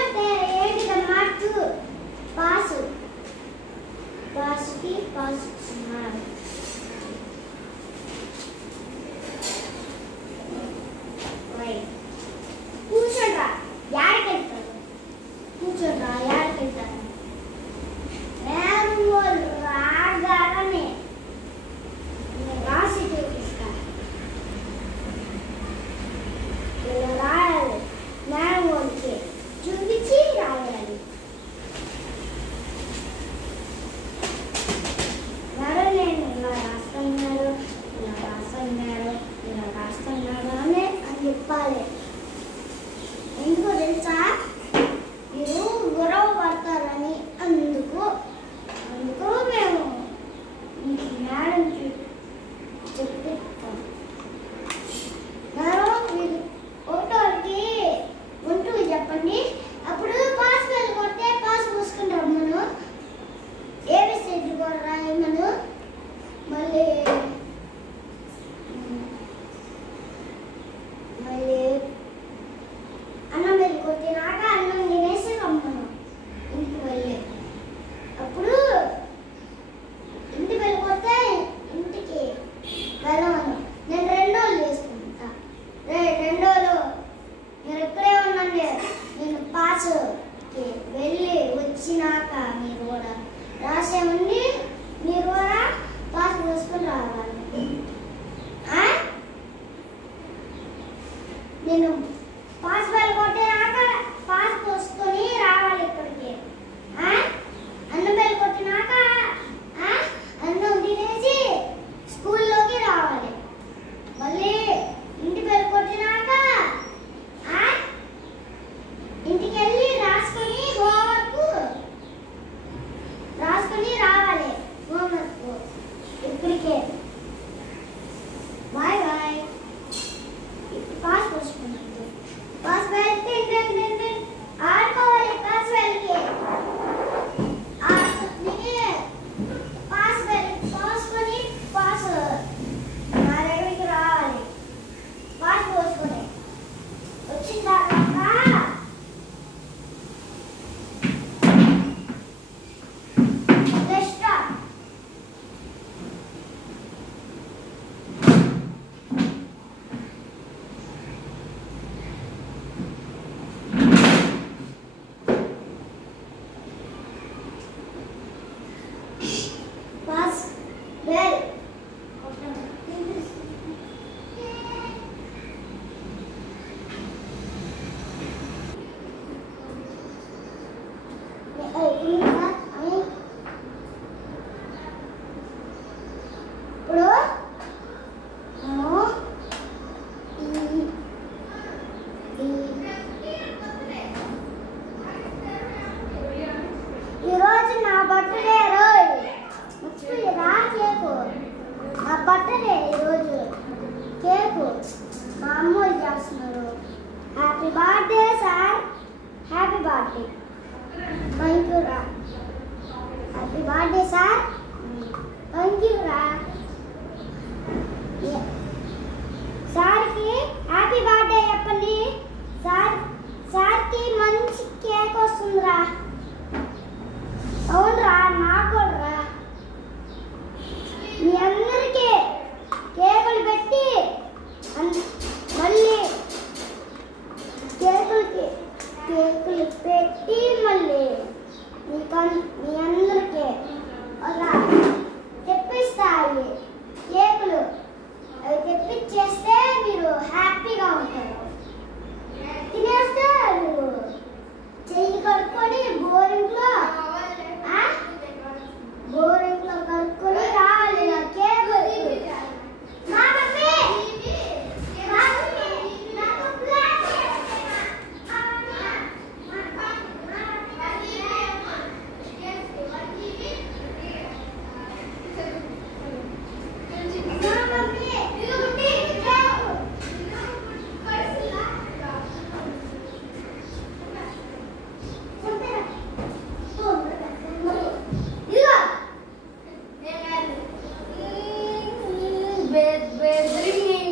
అంటే ఏంటిదమ్మా? Pass పాసుకి pass కూర్చోడ్రా యాడికెళ్తారు కూర్చోడ్రా యాడికెళ్తారు నేను రాగానే రాసి చూపిస్తాను ఇలా రాయాలి నేను వాళ్ళకి చూపించి రాయాలి మరో నేను ఇలా రాస్తున్నాడు ఇలా రాస్తున్నాడు ఇలా రాస్తున్నాడు అని చెప్పాలి. ఎందుకో తెలుసా? మీరు గొడవ పడతారని. అందుకు మేము మీకు మేడం చెప్పిస్తాం. మీరు ఒకటోకి ఒంటూ చెప్పండి. అప్పుడు పాస్ వెళ్ళి కొడితే పాస్ పూసుకుంటాం. మనం ఏబిసిడి కూడా రాయమను. మళ్ళీ అన్నం వెళ్ళి కొట్టినాక అన్నం తినేసి రమ్మను ఇంటికి వెళ్ళి. అప్పుడు ఇంటికి వెళ్ళిపోతే ఇంటికి వెళ్ళమను. నేను 2 రోజులు చేసుకుంటా. 2 రోజులు మీరు ఇక్కడే ఉండండి. నేను పాస్కి వెళ్ళి వచ్చినాక మీరు కూడా రాసే ఉండి మీరు కూడా పాస్ పోసుకొని రావాలి. నేను పాస్ వెళ్ళి కొట్టినాక పాస్ పోసుకొని రావాలి ఇక్కడికి. అన్నం వెళ్ళి కొట్టినాక అన్నం తినేసి స్కూల్లోకి రావాలి. మళ్ళీ ఇంటికి వెళ్ళి కొట్టినాక ఇంటికి వెళ్ళి రాసుకొని హోంవర్క్ రాసుకొని రావాలి. హోంవర్క్ ఇప్పటికే బాయ్ బాయ్. పాస్ పోసుకున్నాను. పాస్ వెళ్తే ఆడుకోవాలి. పాస్ వెళ్ళి పాస్ వెళ్ళి పోసుకొని పాస్ నా దగ్గరికి రావాలి. పాస్ పోసుకొని వచ్చిన తర్వాత పాస్ వెల్ ఈరోజు నా బర్త్డే రోజు మర్చిపోయేదా? కేకు నా బర్త్డే ఈరోజు. కేకు మా అమ్మోళ్ళు చేస్తున్నారు. Happy birthday sir. Happy birthday. Thank you రా. Happy birthday sir. Thank you రా. సార్కి హ్యాపీ బర్త్డే చెప్పండి. సార్కి మంచి కేక్ వస్తుందిరా. అవునరా, నాకు కూడా మీ అందరికీ కేకులు పెట్టి మళ్ళీ కేకులు పెట్టి మళ్ళీ మీ అందరికీ అలా తెప్పిస్తాయి కేకులు. అవి తెప్పించేస్తే మీరు హ్యాపీగా ఉంటారు. తినేస్తే మీరు చెయ్యి కడుక్కొని బోరింగ్లో కడుక్కొని రావాలి. నా కేక్ bed ring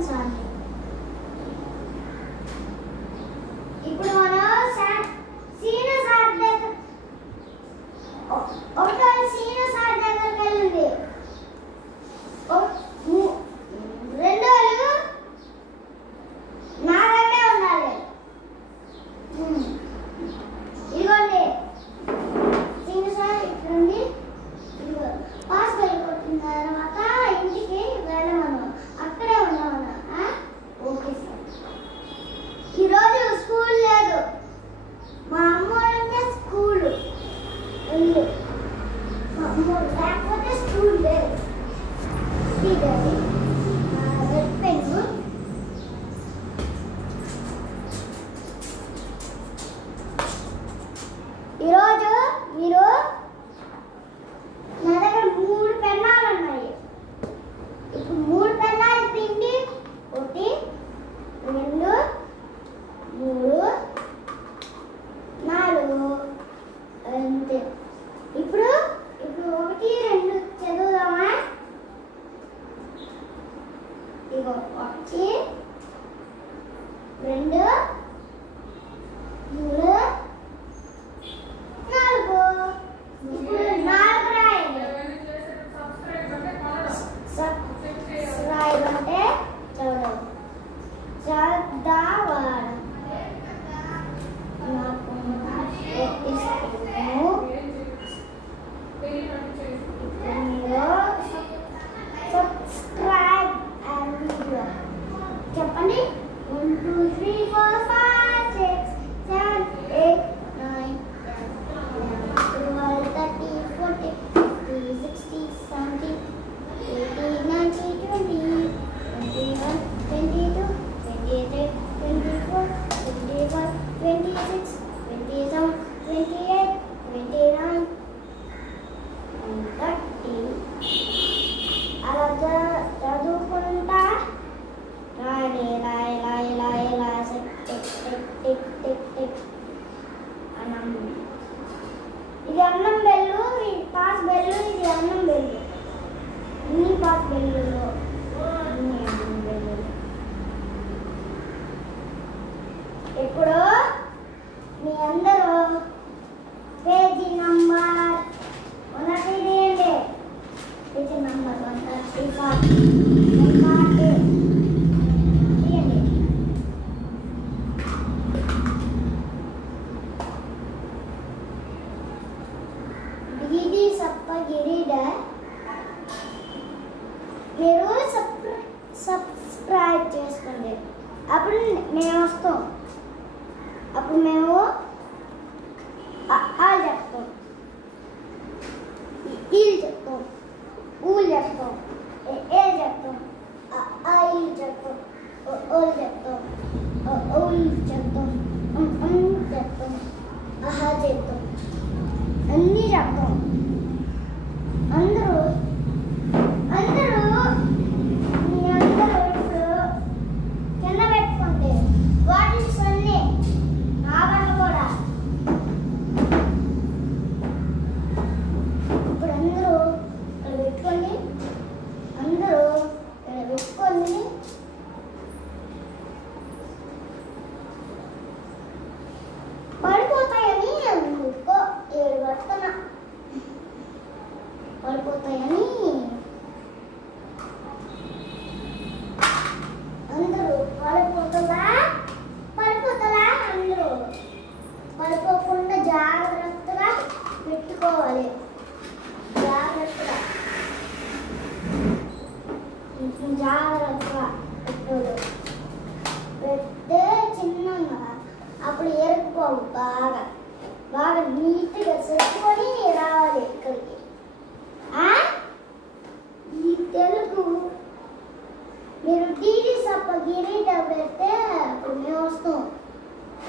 శ్రీకాంత్ సార్ని. ఇప్పుడు మనం సీను సార్ దగ్గర ఒకటో సీను సార్ దగ్గరికి వెళ్ళింది. రెండోళ్ళు నా దగ్గరే ఉండాలి. ఇదిగోండి సీను సార్ ఇక్కడ ఉంది. ఇదిగో పాస్ వెళ్ళిపోతున్న తర్వాత ఇంటికి వెళ్ళమను, అక్కడే ఉన్నామన్నా. Okay sir. ఈరోజు స్కూల్ లేదు, మా అమ్మోళ్ళంటే స్కూల్ ఉంది, మా అమ్మోళ్ళు లేకపోతే స్కూల్ లేదు. ఇదండి రెడ్ పెన్ను. ఈరోజు మీరు నా దగ్గర 3 పెన్నాలు ఉన్నాయి. ఇప్పుడు 3 పెన్నాలు పిండి 1 2 3 4 అంతే. ఇప్పుడు 1 2 చదువుదామా? ఇగో 1 2 3 4. ఇప్పుడు 4 రాయండి. రాయడం అంటే చదవడం, చదవడం. నాకు సబ్స్క్రైబ్ అండ్ వీడియో చెప్పండి. 1 2 3 4 5 6 7 8 9 10 11 12 13 14 15 16 17 18 19 20 21 22 23 24 25 26 27 28 29 and 30. అలా చదువుకుంటా రాయాలి. టిక్ టిక్ టిక్ అన్నం. ఇది అన్నం బెల్లు, ఇది పాస్ బెల్లు, ఇది అన్నం బెల్లు. ఇన్ని పాస్ బెల్లులో అన్ని అన్నం బెల్లు. ఇప్పుడు మీ అందరూ పేజీ నంబర్ 1 తీయండి. పేజీ నంబర్ 135 తీయండి. గిరి సప్పగిరిడ. మీరు సబ్స్క్రైబ్ చేసుకోండి. అప్పుడు మేము వస్తాం. అప్పుడు మేము ఆలు చెప్తాం, ఈలు చెప్తాం, ఊలు చెప్తాం, ఏ చెప్తాం, ఈలు చెప్తాం, ఓలు చెప్తాం, ఓలు చెప్తాం, చెప్తాం, ఆహా చెప్తాం, అన్నీ చెప్తాం. అందరూ మీ అందరూ ఇప్పుడు కింద పెట్టుకుంటే బాటిల్స్ అన్నీ నాగలు కూడా. ఇప్పుడు అందరూ ఇక్కడ పెట్టుకోండి. అందరూ ఇక్కడ పెట్టుకోండి. పడిపోతాయని అందుకో 7 పడుతున్నా. పడిపోతాయని అందరూ పడిపోతుందా అందరూ పడిపోకుండా జాగ్రత్తగా పెట్టుకోవాలి. జాగ్రత్తగా పెడితే చిన్నగా అప్పుడు ఏరుకుపోవు. బాగా నీట్గా చెప్పుకొని రావాలి ఇక్కడికి. ఈ తెలుగు మీరు టీవీ సప్పగిరిట పెడితే అప్పుడు మేము వస్తాం.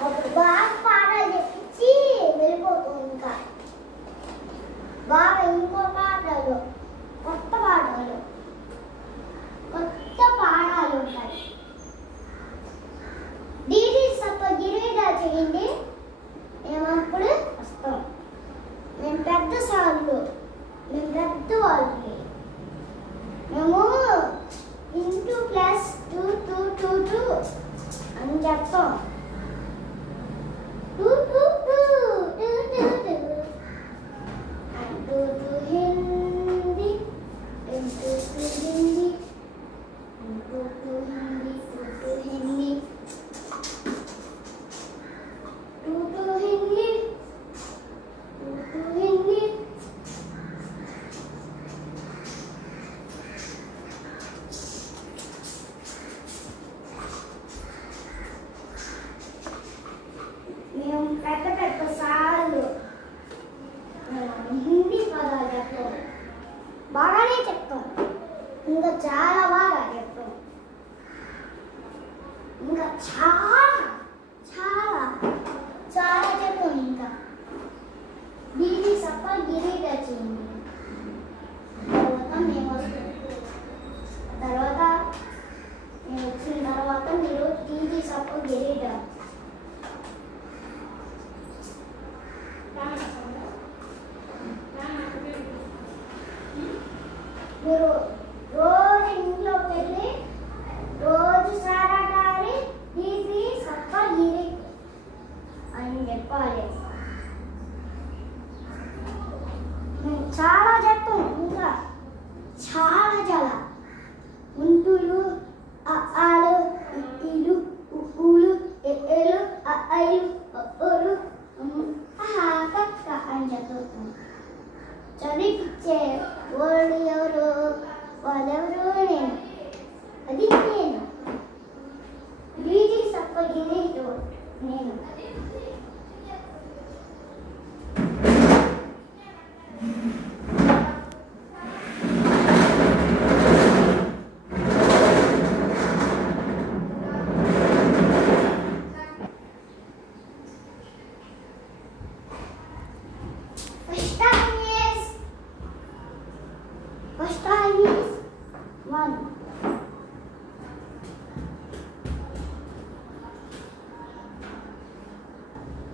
అప్పుడు బాగా పాటలు చెప్పించి వెళ్ళిపోతాం. ఇంకా బాగా ఇంకో పాటలు, కొత్త పాటలు ఉంటాయి. టీవీ సప్పగిరిట చేయండి, మేము అప్పుడు వస్తాం. మేము పెద్ద సార్లు, మేము పెద్ద వాళ్ళకి. మేము 2 + 2 చెప్తాం. Two two two two two two two two Hindi two two Hindi two two Hindi two two Hindi two two Hindi two two Hindi. మేము పెద్ద పెద్ద సార్లు హిందీ పదాలు చెప్తాం, బాగానే చెప్తాం, ఇంకా చాలా బాగా చెప్తాం, ఇంకా చాలా చాలా చాలా చెప్తాం. ఇంకా దీని సప్ప గిరి వచ్చింది తర్వాత మేము వస్తాం. తర్వాత మేము వచ్చిన తర్వాత మీరు టీజీ సప్ప గిరీట మీరు రోజు ఇంట్లోకి వెళ్ళి రోజు సారాటారి తీసి సప్ప గిరి అని చెప్పాలి. మేము చాలా చెప్తాం, ఇంకా చాలా చాలా ఉంటులు ఆలు ఇలు ఊలు ఏలు ఐలు ఓలు కక్క అని చెప్తాం. చదివించే వాళ్ళు ఎవరు, వాళ్ళెవరు, నేను. అది నేను బీజీ సప్పగిరి నేను. First time is one.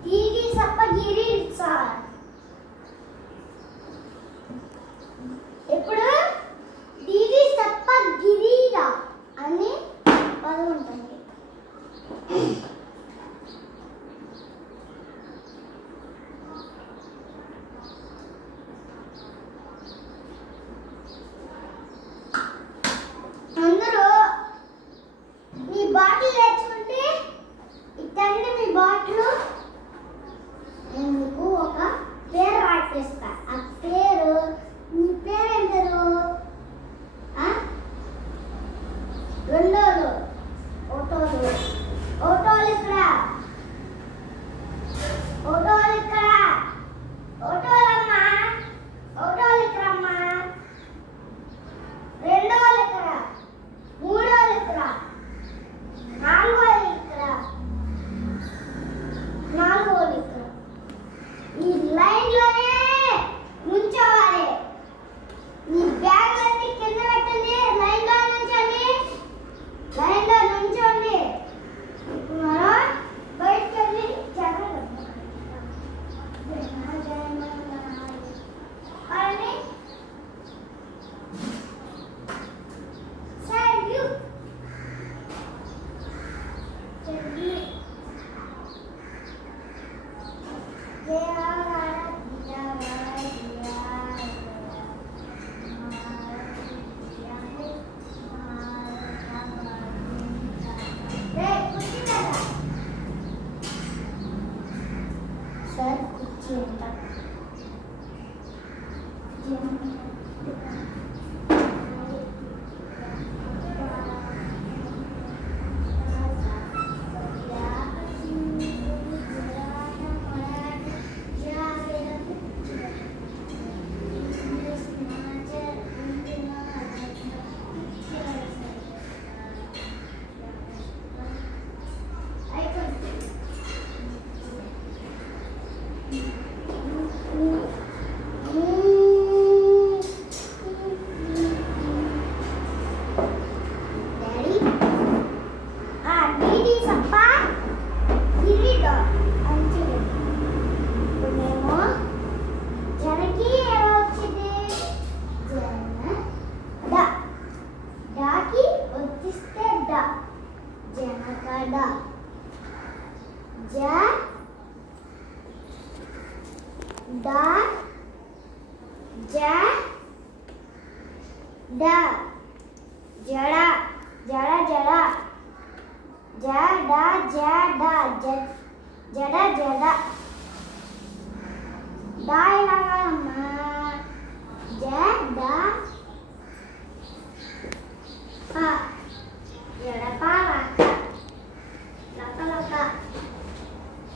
Tigi Sapagiri sir. ఇప్పుడు Tigi Sapagirira అని పదం ఉంటుంది. అందరూ మీ బాటిల్ తెచ్చుకుంటే ఇట్టండి మీ బాటిల్. నేను మీకు ఒక పేరు రాసిస్తా. ఆ పేరు మీ పేరు ఏం పేరు? రెండోలు ఓటోలు. ఓటోలు ఇక్కడ, ఓటోలు ఇక్కడ, ఓటోలమ్మా, ఓటోలు ఇక్కడమ్మా. రెండోలు ఇక్కడ, మూడోలు ఇక్కడ, నాలుగోలు ఇక్కడ, నాలుగోలు ఇక్కడ. ఈ లైన్లోనే నుంచోవాలి. మీ బ్యాగ్లన్నీ కింద పెట్టండి, లైన్లో నుంచండి, లైన్లో నుంచోండి. ఇప్పుడు మనం బయటకు వెళ్ళి జరగదు. Sir, cinta. జ డ జ డ జడ జడ జడ జడ జడ జడ జడ డా ఎలాగమ్మా జడ ప జడప లక లక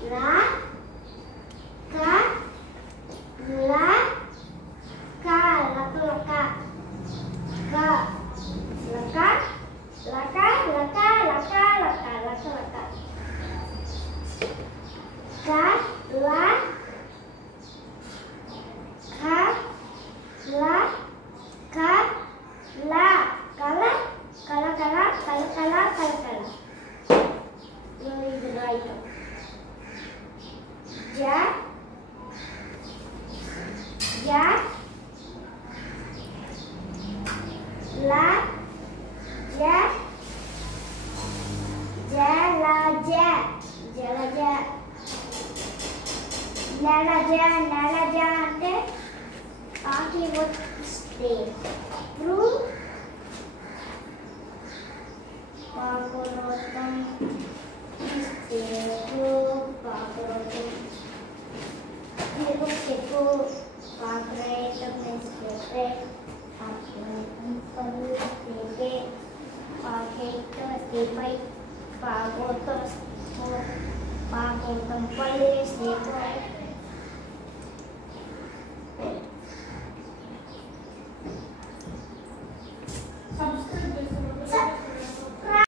లా క లా క లక లక క లక లక లక లక లక లక లక క లా క లా క లా కల కల కల కల కల కల కల ఇది రైట్ జ జ లా జ జ లా జ జల జ నెల జ నెల జ అంటే కాకి వస్తే ఇప్పుడు పాకురోతం ఇస్తేకు పాకురోతం చెక్కు పాకురేతం ఇస్తే పాకురోతం పలు ఇస్తే పాకేతో ఇస్తేపై పాకురోతం పలు ఇస్తే